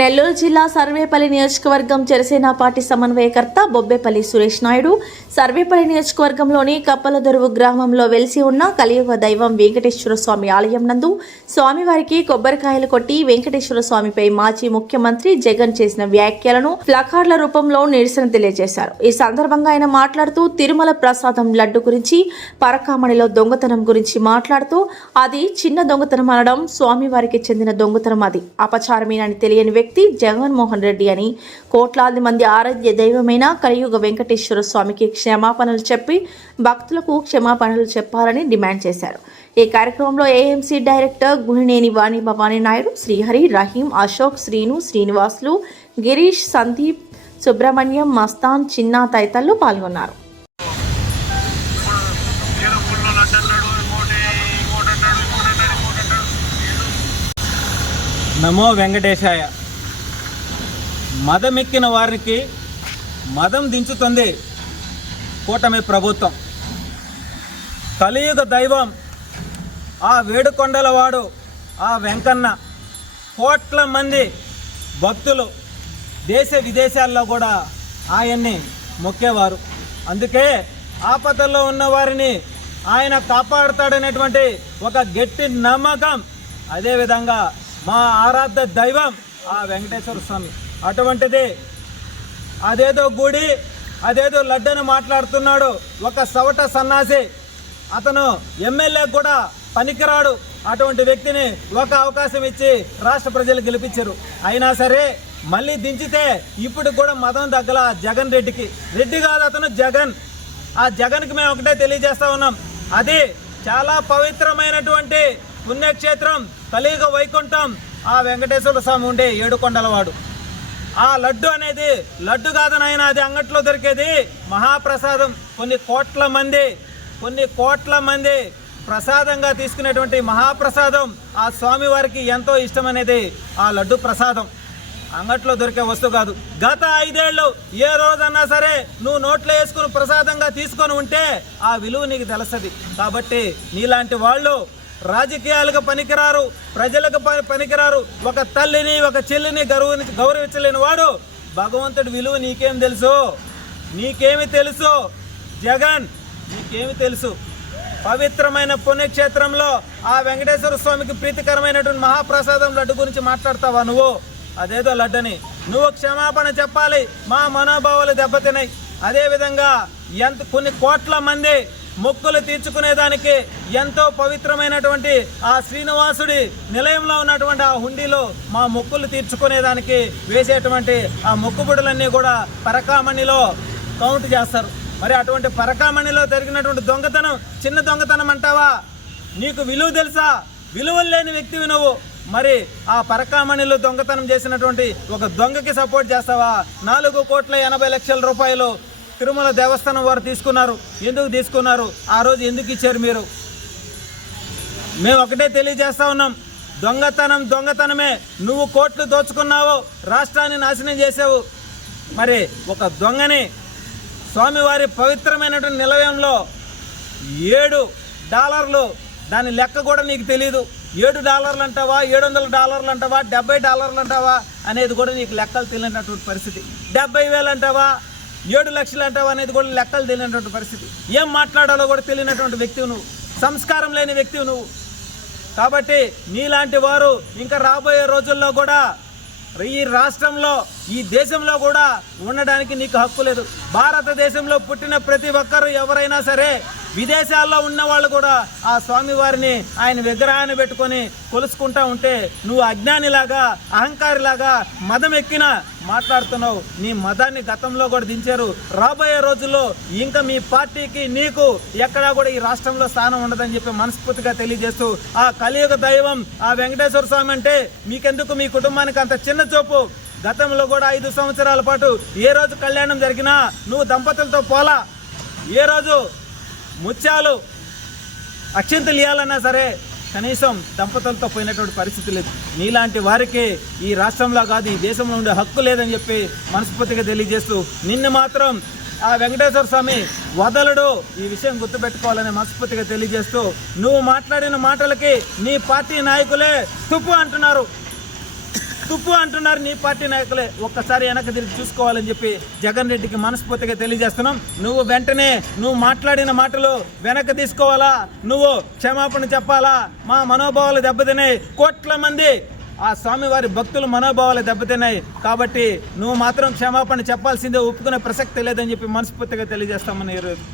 నెల్లూరు జిల్లా సర్వేపల్లి నియోజకవర్గం జనసేన పార్టీ సమన్వయకర్త బొబ్బేపల్లి సురేష్ నాయుడు సర్వేపల్లి నియోజకవర్గంలోని కప్పలదొరువు గ్రామంలో వెలిసి ఉన్న కలియుగ దైవం వెంకటేశ్వర స్వామి ఆలయం నందు స్వామివారికి కొబ్బరికాయలు కొట్టి వెంకటేశ్వర స్వామిపై మాజీ ముఖ్యమంత్రి జగన్ చేసిన వ్యాఖ్యలను ప్లకార్డుల రూపంలో నిరసన తెలియజేశారు. ఈ సందర్భంగా ఆయన మాట్లాడుతూ తిరుమల ప్రసాదం లడ్డు గురించి, పరకామణిలో దొంగతనం గురించి మాట్లాడుతూ అది చిన్న దొంగతనం అనడం స్వామివారికి చెందిన దొంగతనం, అది అపచారమేనని తెలియని వ్యక్తి జగన్మోహన్ రెడ్డి అని, కోట్లాది మంది ఆరాధ్య దైవమైన కలియుగ వెంకటేశ్వర స్వామికి క్షమాపణలు చెప్పి భక్తులకు క్షమాపణలు చెప్పాలని డిమాండ్ చేశారు. ఈ కార్యక్రమంలో ఏఎంసీ డైరెక్టర్ గుణినేని వాణి భవానీ నాయుడు, శ్రీహరి, రహీం, అశోక్, శ్రీను, శ్రీనివాసులు, గిరీష్, సందీప్, సుబ్రహ్మణ్యం, మస్తాన్, చిన్న తదితరులు పాల్గొన్నారు. నమో వెంకటేశాయ. మదమెక్కిన వారికి మదం దించుతుంది కూటమి ప్రభుత్వం. కలియుగ దైవం ఆ వేడుకొండలవాడు ఆ వెంకన్న, కోట్ల మంది భక్తులు దేశ విదేశాల్లో కూడా ఆయన్ని మొక్కేవారు. అందుకే ఆపదల్లో ఉన్న వారిని ఆయన కాపాడుతాడనేటువంటి ఒక గట్టి నమ్మకం. అదేవిధంగా మా ఆరాధ్య దైవం ఆ వెంకటేశ్వర స్వామి. అటువంటిది అదేదో గుడి, అదేదో లడ్డని మాట్లాడుతున్నాడు ఒక సవట సన్నాసి. అతను ఎమ్మెల్యే కూడా పనికిరాడు. అటువంటి వ్యక్తిని ఒక అవకాశం ఇచ్చి రాష్ట్ర ప్రజలు గెలిపించారు. అయినా సరే మళ్ళీ దించితే ఇప్పుడు కూడా మదం దగ్గల జగన్ రెడ్డికి. రెడ్డి కాదు, అతను జగన్. ఆ జగన్కి మేము ఒకటే తెలియజేస్తా ఉన్నాం, అది చాలా పవిత్రమైనటువంటి పుణ్యక్షేత్రం కలియుగ వైకుంఠం ఆ వెంకటేశ్వర స్వామి ఉండే ఏడుకొండలవాడు. ఆ లడ్డు అనేది లడ్డు కాదనైనా అది అంగట్లో దొరికేది మహాప్రసాదం. కొన్ని కోట్ల మంది ప్రసాదంగా తీసుకునేటువంటి మహాప్రసాదం ఆ స్వామి వారికి ఎంతో ఇష్టం అనేది ఆ లడ్డు ప్రసాదం. అంగట్లో దొరికే వస్తువు కాదు. గత 5 ఏళ్ళు ఏ రోజన్నా సరే నువ్వు నోట్లో వేసుకుని ప్రసాదంగా తీసుకొని ఉంటే ఆ విలువ నీకు తెలుస్తుంది. కాబట్టి నీలాంటి వాళ్ళు రాజకీయాలకు పనికిరారు, ప్రజలకు పనికిరారు. ఒక తల్లిని, ఒక చెల్లిని గౌరవించలేని వాడు భగవంతుడి విలువ నీకేం తెలుసు? నీకేమి తెలుసు జగన్? నీకేమి తెలుసు? పవిత్రమైన పుణ్యక్షేత్రంలో ఆ వెంకటేశ్వర స్వామికి ప్రీతికరమైనటువంటి మహాప్రసాదం లడ్డు గురించి మాట్లాడతావా నువ్వు? అదేదో లడ్డని నువ్వు క్షమాపణ చెప్పాలి. మా మనోభావాలు దెబ్బతిన్నాయి. అదేవిధంగా కొన్ని కోట్ల మంది మొక్కులు తీర్చుకునేదానికి ఎంతో పవిత్రమైనటువంటి ఆ శ్రీనివాసుడి నిలయంలో ఉన్నటువంటి ఆ హుండీలో మా మొక్కులు తీర్చుకునేదానికి వేసేటువంటి ఆ మొక్కుబడులన్నీ కూడా పరకామణిలో కౌంట్ చేస్తారు. మరి అటువంటి పరకామణిలో జరిగినటువంటి దొంగతనం చిన్న దొంగతనం అంటావా? నీకు విలువ తెలుసా? విలువలు లేని వ్యక్తివి నువ్వు. మరి ఆ పరకామణిలో దొంగతనం చేసినటువంటి ఒక దొంగకి సపోర్ట్ చేస్తావా? 4,80,00,000 రూపాయలు తిరుమల దేవస్థానం వారు తీసుకున్నారు. ఎందుకు తీసుకున్నారు? ఆ రోజు ఎందుకు ఇచ్చారు మీరు? మేము ఒకటే తెలియజేస్తా ఉన్నాం, దొంగతనమే. నువ్వు కోట్లు దోచుకున్నావు, రాష్ట్రాన్ని నాశనం చేసావు. మరి ఒక దొంగని స్వామివారి పవిత్రమైనటువంటి నిలయంలో $7 దాని లెక్క కూడా నీకు తెలీదు. $7 అంటావా, $700 అంటావా, $70 అంటావా అనేది కూడా నీకు లెక్కలు తెలియనటువంటి పరిస్థితి. 70,000 అంటావా, 7 లక్షలు అంటావా అనేది కూడా లెక్కలు తెలియనటువంటి పరిస్థితి. ఏం మాట్లాడాలో కూడా తెలియనటువంటి వ్యక్తివి నువ్వు. సంస్కారం లేని వ్యక్తివి నువ్వు. కాబట్టి నీలాంటి వారు ఇంకా రాబోయే రోజుల్లో కూడా ఈ రాష్ట్రంలో, ఈ దేశంలో కూడా ఉండడానికి నీకు హక్కు లేదు. భారతదేశంలో పుట్టిన ప్రతి ఒక్కరు ఎవరైనా సరే విదేశాల్లో ఉన్న వాళ్ళు కూడా ఆ స్వామివారిని ఆయన విగ్రహాన్ని పెట్టుకొని కొలుసుకుంటా ఉంటే నువ్వు అజ్ఞానిలాగా, అహంకారిలాగా మదం ఎక్కిన మాట్లాడుతున్నావు. నీ మదాన్ని గతంలో కూడా దించారు. రాబోయే రోజుల్లో ఇంకా మీ పార్టీకి, నీకు ఎక్కడా కూడా ఈ రాష్ట్రంలో స్థానం ఉండదని చెప్పి మనస్ఫూర్తిగా తెలియజేస్తూ, ఆ కలియుగ దైవం ఆ వెంకటేశ్వర స్వామి అంటే మీకెందుకు, మీ కుటుంబానికి అంత చిన్న చూపు? గతంలో కూడా 5 సంవత్సరాల పాటు ఏ రోజు కళ్యాణం జరిగినా నువ్వు దంపతులతో పోలా. ఏ రోజు ముత్యాలు అక్షింతలు ఇవ్వాలన్నా సరే కనీసం దంపతులతో పోయినటువంటి పరిస్థితి లేదు. నీలాంటి వారికి ఈ రాష్ట్రంలో కాదు, ఈ దేశంలో ఉండే హక్కు లేదని చెప్పి మనస్ఫూర్తిగా తెలియజేస్తూ, నిన్ను మాత్రం ఆ వెంకటేశ్వర స్వామి వదలడు. ఈ విషయం గుర్తుపెట్టుకోవాలని మనస్ఫూర్తిగా తెలియజేస్తూ, నువ్వు మాట్లాడిన మాటలకి నీ పార్టీ నాయకులే తుప్పు అంటున్నారు. తుప్పు అంటున్నారు నీ పార్టీ నాయకులే. ఒక్కసారి వెనక్కి తిరిగి చూసుకోవాలని చెప్పి జగన్ రెడ్డికి మనస్ఫూర్తిగా తెలియజేస్తున్నాం. నువ్వు వెంటనే నువ్వు మాట్లాడిన మాటలు వెనక్కి తీసుకోవాలా, నువ్వు క్షమాపణ చెప్పాలా. మా మనోభావాలు దెబ్బతిన్నాయి, కోట్ల మంది ఆ స్వామివారి భక్తుల మనోభావాలు దెబ్బతిన్నాయి. కాబట్టి నువ్వు మాత్రం క్షమాపణ చెప్పాల్సిందే, ఒప్పుకునే ప్రసక్తి లేదని చెప్పి మనస్ఫూర్తిగా తెలియజేస్తామని ఈరోజు